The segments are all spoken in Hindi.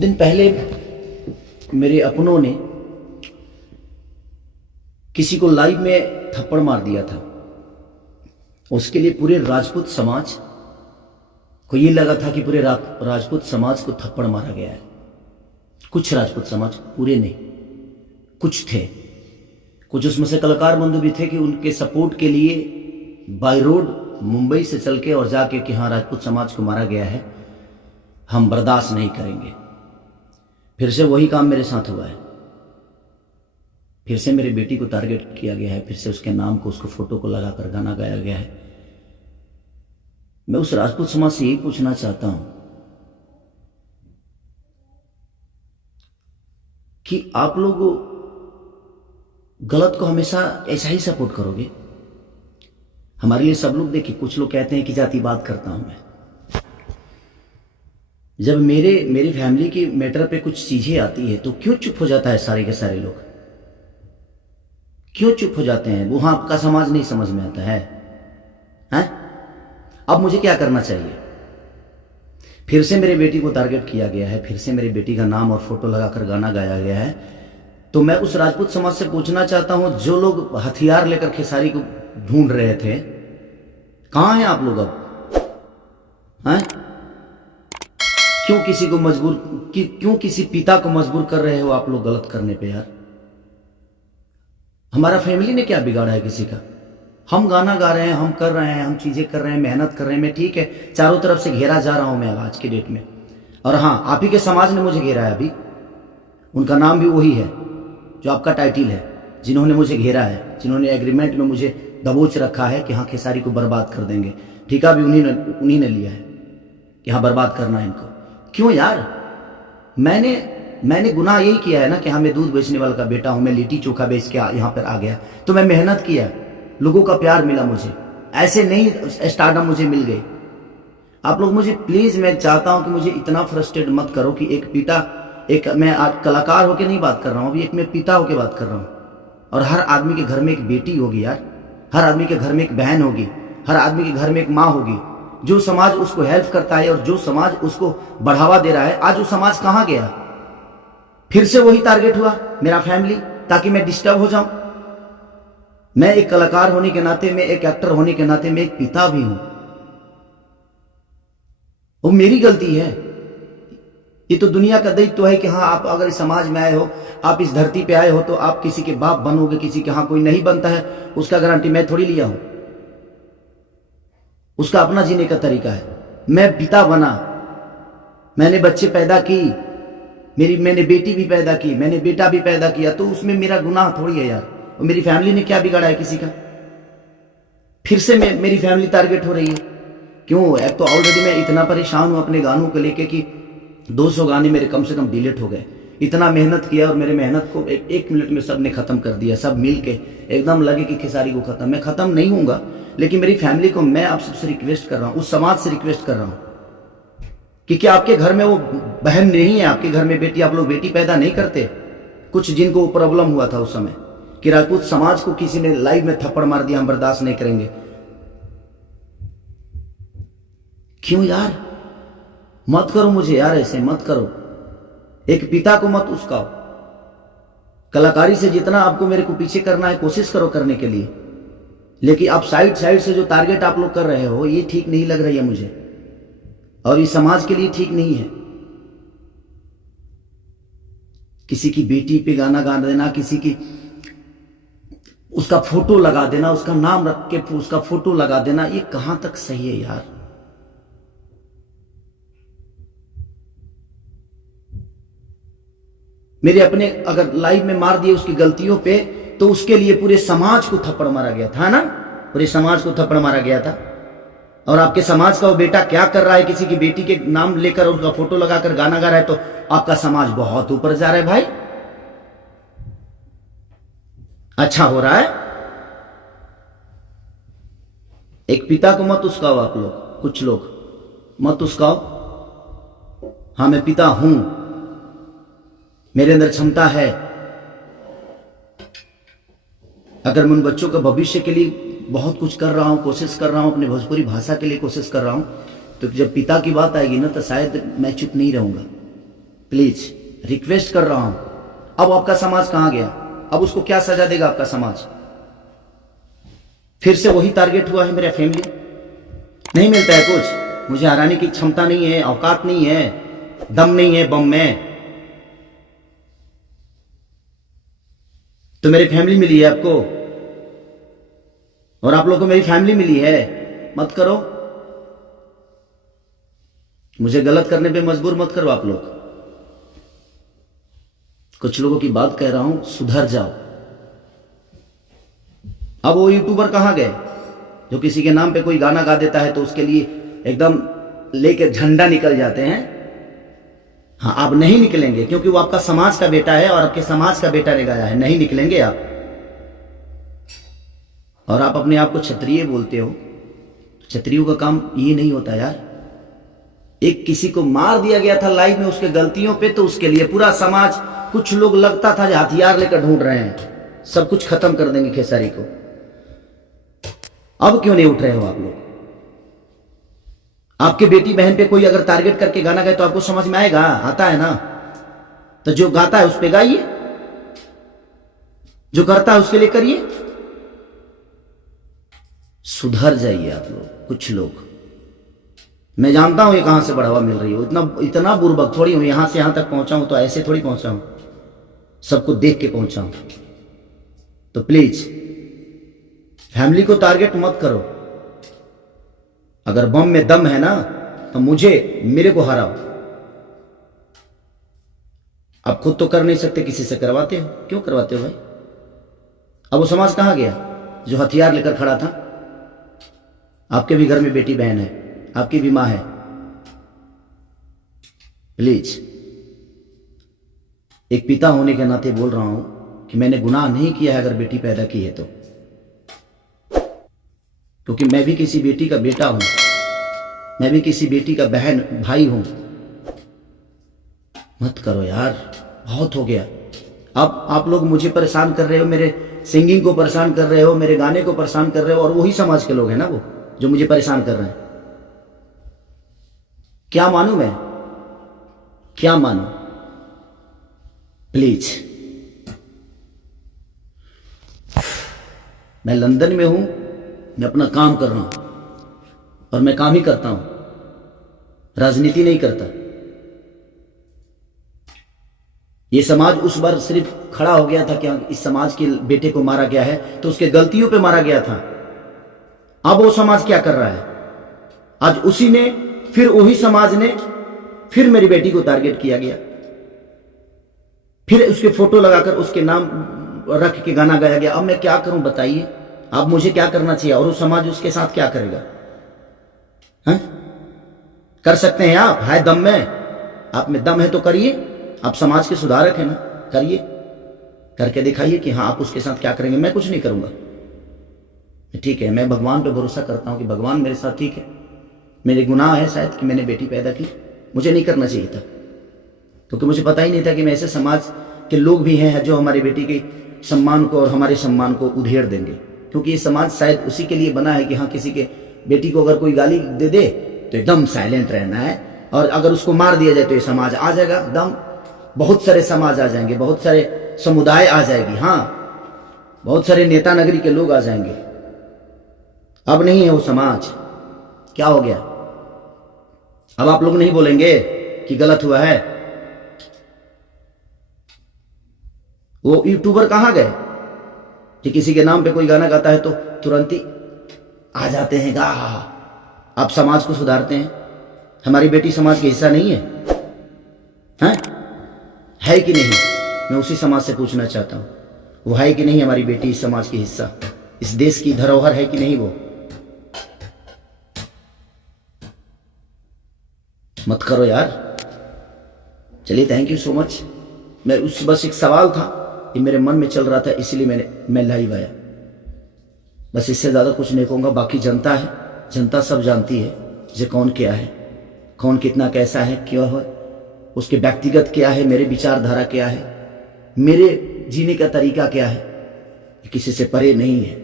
दिन पहले मेरे अपनों ने किसी को लाइव में थप्पड़ मार दिया था। उसके लिए पूरे राजपूत समाज को ये लगा था कि पूरे राजपूत समाज को थप्पड़ मारा गया है। कुछ राजपूत समाज, पूरे नहीं, कुछ थे, कुछ उसमें से कलाकार बंधु भी थे कि उनके सपोर्ट के लिए बाय रोड मुंबई से चल के और जाके कि हाँ राजपूत समाज को मारा गया है, हम बर्दाश्त नहीं करेंगे। फिर से वही काम मेरे साथ हुआ है। फिर से मेरी बेटी को टारगेट किया गया है, फिर से उसके नाम को, उसको फोटो को लगाकर गाना गाया गया है। मैं उस राजपूत समाज से यही पूछना चाहता हूं कि आप लोग गलत को हमेशा ऐसा ही सपोर्ट करोगे? हमारे लिए सब लोग देखिए, कुछ लोग कहते हैं कि जातिवाद करता हूं मैं। जब मेरी फैमिली की मैटर पे कुछ चीजें आती है तो क्यों चुप हो जाता है सारे के सारे लोग? क्यों चुप हो जाते हैं? वो हाँ, आपका समाज नहीं समझ में आता है, हैं? अब मुझे क्या करना चाहिए? फिर से मेरी बेटी को टारगेट किया गया है, फिर से मेरी बेटी का नाम और फोटो लगाकर गाना गाया गया है। तो मैं उस राजपूत समाज से पूछना चाहता हूं, जो लोग हथियार लेकर खेसारी को ढूंढ रहे थे, कहां हैं आप लोग अब? हैं? क्यों किसी को क्यों किसी पिता को मजबूर कर रहे हो आप लोग गलत करने पे? यार, हमारा फैमिली ने क्या बिगाड़ा है किसी का? हम गाना गा रहे हैं, हम कर रहे हैं, हम चीजें कर रहे हैं, मेहनत कर रहे हैं। मैं ठीक है, चारों तरफ से घेरा जा रहा हूं मैं आज के डेट में। और हाँ, आप ही के समाज ने मुझे घेरा है अभी। उनका नाम भी वही है जो आपका टाइटिल है, जिन्होंने मुझे घेरा है, जिन्होंने एग्रीमेंट में मुझे दबोच रखा है कि हाँ खेसारी को बर्बाद कर देंगे। ठेका भी उन्हीं ने लिया है कि हाँ बर्बाद करना है इनको। क्यों यार? मैंने गुनाह यही किया है ना कि हाँ मैं दूध बेचने वाला का बेटा हूं, मैं लिट्टी चोखा बेच के यहाँ पर आ गया, तो मैं मेहनत किया, लोगों का प्यार मिला मुझे। ऐसे नहीं स्टारडम मुझे मिल गई। आप लोग मुझे प्लीज, मैं चाहता हूं कि मुझे इतना फ्रस्ट्रेट मत करो कि एक पिता, मैं आज कलाकार होके नहीं बात कर रहा हूं, अभी एक मैं पिता होके बात कर रहा हूं। और हर आदमी के घर में एक बेटी होगी यार, हर आदमी के घर में एक बहन होगी, हर आदमी के घर में एक माँ होगी। जो समाज उसको हेल्प करता है और जो समाज उसको बढ़ावा दे रहा है, आज वो समाज कहां गया? फिर से वही टारगेट हुआ, मेरा फैमिली, ताकि मैं डिस्टर्ब हो जाऊं। मैं एक कलाकार होने के नाते, मैं एक एक्टर होने के नाते, मैं एक पिता भी हूं। वो मेरी गलती है। ये तो दुनिया का दायित्व है कि हाँ आप अगर इस समाज में आए हो, आप इस धरती पे आए हो, तो आप किसी के बाप बनोगे, किसी के। हाँ, कोई नहीं बनता है उसका गारंटी मैं थोड़ी लिया हूं, उसका अपना जीने का तरीका है। मैं पिता बना, मैंने बच्चे पैदा की, मैंने बेटी भी पैदा की, मैंने बेटा भी पैदा किया, तो उसमें मेरा गुनाह थोड़ी है यार। और मेरी फैमिली ने क्या बिगाड़ा है किसी का? फिर से मेरी फैमिली टारगेट हो रही है। क्यों? एक तो ऑलरेडी मैं इतना परेशान हूं अपने गानों को लेके कि 200 गाने मेरे कम से कम डिलीट हो गए। इतना मेहनत किया और मेरे मेहनत को एक मिनट में सब ने खत्म कर दिया। सब मिल के एकदम लगे कि खेसारी को खत्म। मैं खत्म नहीं हूंगा, लेकिन मेरी फैमिली को मैं आप सबसे रिक्वेस्ट कर रहा हूं, उस समाज से रिक्वेस्ट कर रहा हूं कि क्या आपके घर में वो बहन नहीं है, आपके घर में बेटी, आप लोग बेटी पैदा नहीं करते? कुछ जिनको प्रॉब्लम हुआ था उस समय कि राजपूत समाज को किसी ने लाइव में थप्पड़ मार दिया, हम बर्दाश्त नहीं करेंगे। क्यों यार? मत करो मुझे यार, ऐसे मत करो। एक पिता को मत उस्काओ। कलाकारी से जितना आपको मेरे को पीछे करना है, कोशिश करो करने के लिए, लेकिन आप साइड से जो टारगेट आप लोग कर रहे हो, ये ठीक नहीं लग रही है मुझे, और ये समाज के लिए ठीक नहीं है। किसी की बेटी पे गाना गा देना, किसी की उसका फोटो लगा देना, उसका नाम रख के उसका फोटो लगा देना, ये कहां तक सही है यार? मेरे अपने अगर लाइव में मार दिए उसकी गलतियों पे, तो उसके लिए पूरे समाज को थप्पड़ मारा गया था ना, पूरे समाज को थप्पड़ मारा गया था। और आपके समाज का वो बेटा क्या कर रहा है? किसी की बेटी के नाम लेकर उनका फोटो लगाकर गाना गा रहा है, तो आपका समाज बहुत ऊपर जा रहा है भाई। अच्छा हो रहा है? एक पिता को मत उस्काओ आप लोग, कुछ लोग मत उस्काओ। हाँ मैं पिता हूं, मेरे अंदर क्षमता है। अगर मैं उन बच्चों का भविष्य के लिए बहुत कुछ कर रहा हूं, कोशिश कर रहा हूं, अपने भोजपुरी भाषा के लिए कोशिश कर रहा हूं, तो जब पिता की बात आएगी ना, तो शायद मैं चुप नहीं रहूंगा। प्लीज रिक्वेस्ट कर रहा हूं। अब आपका समाज कहां गया? अब उसको क्या सजा देगा आपका समाज? फिर से वही टारगेट हुआ है मेरा फैमिली। नहीं मिलता है कुछ, मुझे हराने की क्षमता नहीं है, औकात नहीं है, दम नहीं है बम में। तो मेरी फैमिली मिली है आपको, और आप लोगों को मेरी फैमिली मिली है। मत करो, मुझे गलत करने पे मजबूर मत करो आप लोग। कुछ लोगों की बात कह रहा हूं, सुधर जाओ। अब वो यूट्यूबर कहां गए जो किसी के नाम पे कोई गाना गा देता है तो उसके लिए एकदम लेके झंडा निकल जाते हैं? हाँ, आप नहीं निकलेंगे क्योंकि वो आपका समाज का बेटा है और आपके समाज का बेटा ने गाया है। नहीं निकलेंगे आप। और आप अपने आप को क्षत्रिय बोलते हो। क्षत्रियों का काम ये नहीं होता यार। एक किसी को मार दिया गया था लाइव में उसके गलतियों पे, तो उसके लिए पूरा समाज, कुछ लोग लगता था हथियार लेकर ढूंढ रहे हैं, सब कुछ खत्म कर देंगे खेसारी को। अब क्यों नहीं उठ रहे हो आप लोग? आपके बेटी बहन पे कोई अगर टारगेट करके गाना गाए तो आपको समझ में आएगा? आता है ना? तो जो गाता है उस पे गाइए, जो करता है उसके लिए करिए। सुधर जाइए आप लोग, कुछ लोग। मैं जानता हूं ये कहां से बढ़ावा मिल रही हो। इतना बुर्बक थोड़ी हूं, यहां से यहां तक पहुंचा हूं तो ऐसे थोड़ी पहुंचा हूं, सबको देख के पहुंचा हूं। तो प्लीज फैमिली को टारगेट मत करो। अगर बम में दम है ना तो मेरे को हराओ। आप खुद तो कर नहीं सकते, किसी से करवाते हो। क्यों करवाते हो भाई? अब वो समाज कहां गया जो हथियार लेकर खड़ा था? आपके भी घर में बेटी बहन है, आपकी भी मां है। प्लीज, एक पिता होने के नाते बोल रहा हूं कि मैंने गुनाह नहीं किया है अगर बेटी पैदा की है तो, क्योंकि मैं भी किसी बेटी का बेटा हूं, मैं भी किसी बेटी का बहन भाई हूं। मत करो यार, बहुत हो गया। अब आप लोग मुझे परेशान कर रहे हो, मेरे सिंगिंग को परेशान कर रहे हो, मेरे गाने को परेशान कर रहे हो, और वही समाज के लोग हैं ना वो जो मुझे परेशान कर रहे हैं। क्या मानूं मैं? क्या मानूं? प्लीज, मैं लंदन में हूं, मैं अपना काम कर रहा हूं और मैं काम ही करता हूं, राजनीति नहीं करता। ये समाज उस बार सिर्फ खड़ा हो गया था कि इस समाज के बेटे को मारा गया है तो उसके गलतियों पे मारा गया था। अब वो समाज क्या कर रहा है? आज उसी ने, फिर वही समाज ने, फिर मेरी बेटी को टारगेट किया गया, फिर उसके फोटो लगाकर उसके नाम रख के गाना गाया गया। अब मैं क्या करूं बताइए? अब मुझे क्या करना चाहिए और वो समाज उसके साथ क्या करेगा? है? कर सकते हैं आप, है दम में, आप में दम है तो करिए। आप समाज के सुधारक हैं ना, करिए, करके दिखाइए कि हाँ आप उसके साथ क्या करेंगे। मैं कुछ नहीं करूंगा, ठीक है। मैं भगवान पे भरोसा करता हूं कि भगवान मेरे साथ ठीक है। मेरे गुनाह है शायद कि मैंने बेटी पैदा की, मुझे नहीं करना चाहिए था, क्योंकि मुझे पता ही नहीं था कि मैं ऐसे समाज के लोग भी हैं जो हमारी बेटी के सम्मान को और हमारे सम्मान को उधेड़ देंगे। क्योंकि ये समाज शायद उसी के लिए बना है कि हाँ किसी के बेटी को अगर कोई गाली दे दे तो एकदम साइलेंट रहना है, और अगर उसको मार दिया जाए तो ये समाज आ जाएगा एकदम। बहुत सारे समाज आ जाएंगे, बहुत सारे समुदाय आ जाएगी, हाँ बहुत सारे नेता नगरी के लोग आ जाएंगे। अब नहीं है वो समाज। क्या हो गया? अब आप लोग नहीं बोलेंगे कि गलत हुआ है? वो यूट्यूबर कहां गए कि किसी के नाम पे कोई गाना गाता है तो तुरंत ही आ जाते हैं गा? आप समाज को सुधारते हैं। हमारी बेटी समाज का हिस्सा नहीं है? हैं? है कि नहीं? मैं उसी समाज से पूछना चाहता हूं, वो है कि नहीं हमारी बेटी इस समाज की हिस्सा, इस देश की धरोहर है कि नहीं वो? मत करो यार। चलिए, थैंक यू सो मच। मैं बस एक सवाल था ये मेरे मन में चल रहा था, इसलिए मैं लाइव आया। बस इससे ज्यादा कुछ नहीं कहूंगा। बाकी जनता है, जनता सब जानती है जे कौन क्या है, कौन कितना कैसा है, क्यों है, उसके व्यक्तिगत क्या है, मेरे विचारधारा क्या है, मेरे जीने का तरीका क्या है, ये किसी से परे नहीं है।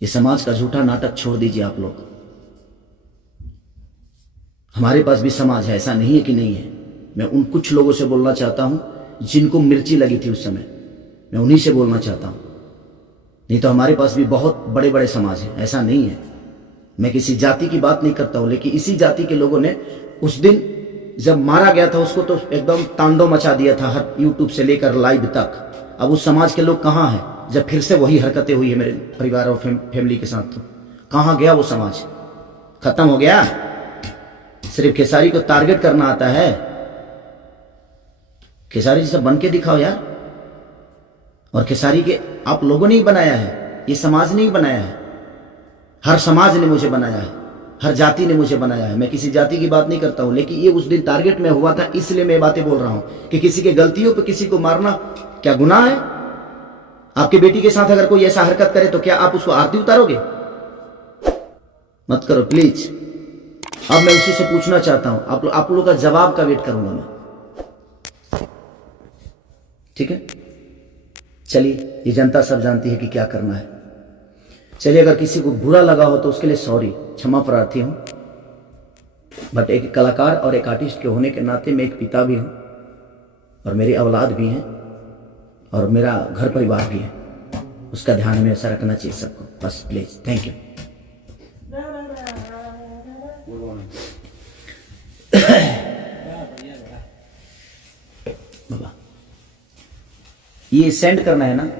ये समाज का झूठा नाटक छोड़ दीजिए आप लोग। हमारे पास भी समाज है, ऐसा नहीं है कि नहीं है। मैं उन कुछ लोगों से बोलना चाहता हूं जिनको मिर्ची लगी थी उस समय, मैं उन्हीं से बोलना चाहता हूं। नहीं तो हमारे पास भी बहुत बड़े बड़े समाज हैं, ऐसा नहीं है। मैं किसी जाति की बात नहीं करता हूं, लेकिन इसी जाति के लोगों ने उस दिन जब मारा गया था उसको तो एकदम तांडव मचा दिया था, हर यूट्यूब से लेकर लाइव तक। अब उस समाज के लोग कहाँ हैं जब फिर से वही हरकतें हुई है मेरे परिवार और फैमिली के साथ? तो कहाँ गया वो समाज? खत्म हो गया? सिर्फ खेसारी को टारगेट करना आता है? खेसारी जैसा बन के दिखाओ यार। और खेसारी के आप लोगों ने ही बनाया है, ये समाज ने ही बनाया है। हर समाज ने मुझे बनाया है, हर जाति ने मुझे बनाया है। मैं किसी जाति की बात नहीं करता हूं, लेकिन ये उस दिन टारगेट में हुआ था, इसलिए मैं बातें बोल रहा हूं कि किसी के गलतियों पे किसी को मारना क्या गुनाह है? आपके बेटी के साथ अगर कोई ऐसा हरकत करे तो क्या आप उसको आरती उतारोगे? मत करो प्लीज। अब मैं उसी से पूछना चाहता हूं, आप लोगों का जवाब का वेट करूंगा मैं। ठीक है, चलिए, ये जनता सब जानती है कि क्या करना है। चलिए, अगर किसी को बुरा लगा हो तो उसके लिए सॉरी, क्षमा प्रार्थी हूं। बट एक कलाकार और एक आर्टिस्ट के होने के नाते मैं एक पिता भी हूं, और मेरी औलाद भी हैं, और मेरा घर परिवार भी है। उसका ध्यान हमेशा रखना चाहिए सबको। बस प्लीज, थैंक यू। बाबा, ये सेंड करना है ना?